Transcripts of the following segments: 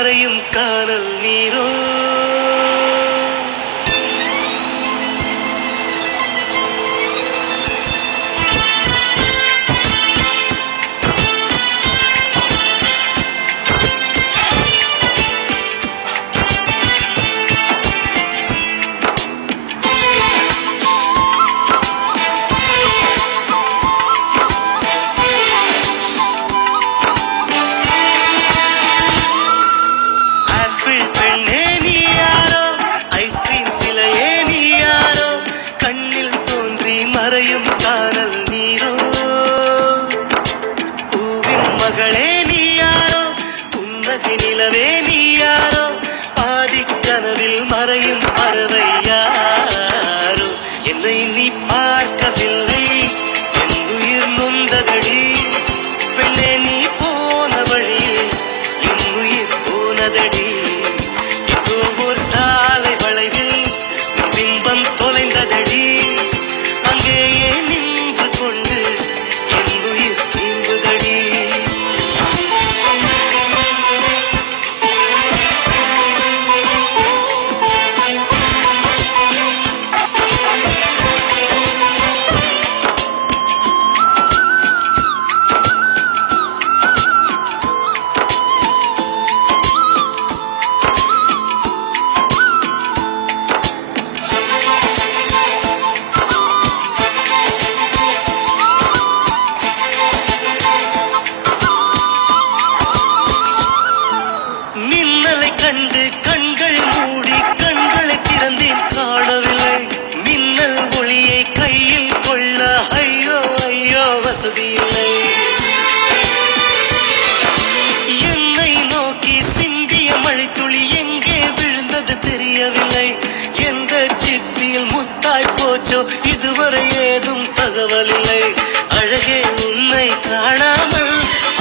மறையும் காணல் நீரோ காணல் நீரோ பூவின் மகளே நீ யாரோ புன்னகை நிலவே நீ யாரோ பாதிக் கனவில் மறையும் பறவை யாரோ என்னை நீ பார்க்கவில்லை என் உயிர் நொந்ததடி பெண்ணே நீ போன வழியே என் உயிர் போனதடி இப்போ ஒரு சாலை வளைவில் பிம்பம் தொலைந்ததடி அங்கேயே நின்று கொண்டு என் உயிர் தீம்புதடி கண்டு கண்கள் மூடி கண்களை திறந்தேன் காணவில்லை மின்னல் ஒளியை கையில் கொள்ள ஐயோ ஐயோ வசதி இல்லை என்னை நோக்கி சிந்திய மழைத்துளி எங்கே விழுந்தது தெரியவில்லை எந்த சிப்பியில் முத்தாய் போச்சோ இதுவரை ஏதும் தகவல் இல்லை அழகே உன்னை காணாமல்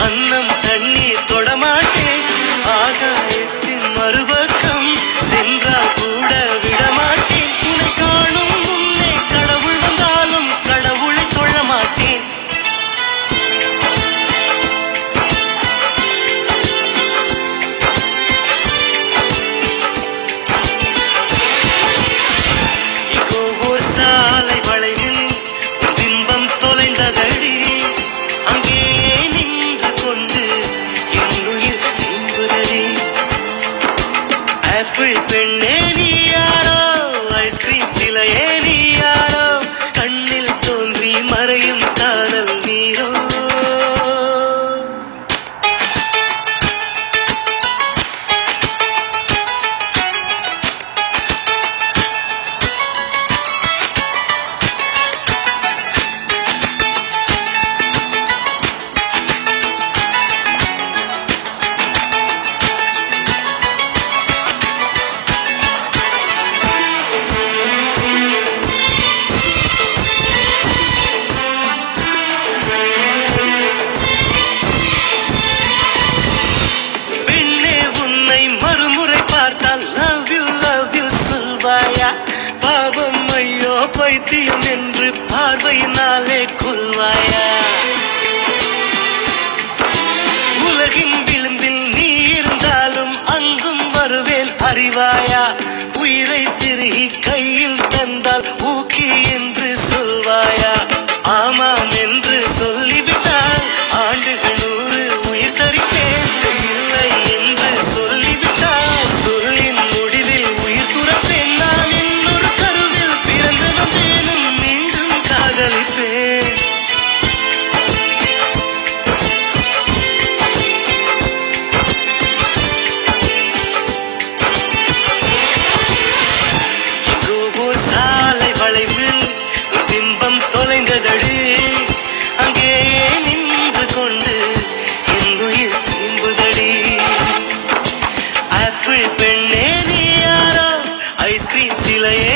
அன்னம் தண்ணீர் தொடமாட்டேன் ஆகாயத்தின் மறுபக்கம் சென்றால் கூட விடமாட்டேன் உன்னை காணும் முன்னே கடவுள் வந்தாலும் கடவுளை தொழ மாட்டேன் இங்கோ ஒரு சாலை வளைவில் பிம்பம் தொலைந்ததடி அங்கேயே நின்று கொண்டு என் உயிர் தீம்புதடி ஆப்பிள் பெண்ணே நீ யாரோ ஐஸ்கிரீம் சிலையே நீ யாரோ கண்ணில் தோன்றி மறையும் காணல் நீரோ பெண்ணே உன்னை மறுமுறை பார்த்தால் லவ் யூ சொல்வாயா பாவம் ஐயோ பைத்தியம் என்று பார்வையினாலே கொள்வாயா உலகின் விளிம்பில் நீ இருந்தாலும் அங்கும் வருவேன் அறிவாயா உயிரை திருகி கையில் தந்தால் ஊக்கி என்று சொல்வாயா ஆமாம் என்று சொல்லிவிட்டால் ஆண்டுகள் 100 உயிர் தரிப்பேன் இல்லை என்று சொல்லிவிட்டால் சொல்லின் முடிவில் உயிர் துறப்பேன் நான் இன்னொரு கருவில் பிறந்து வந்தேனும் மீண்டும் காதலிப்பேன் எங்கோ ஒரு சாலை வளைவில் பிம்பம் தொலைந்ததடி அங்கேயே நின்று கொண்டு என் உயிர் தீம்புதடி ஆப்பிள் பெண்ணே நீ யாரோ ஐஸ்கிரீம் சிலையே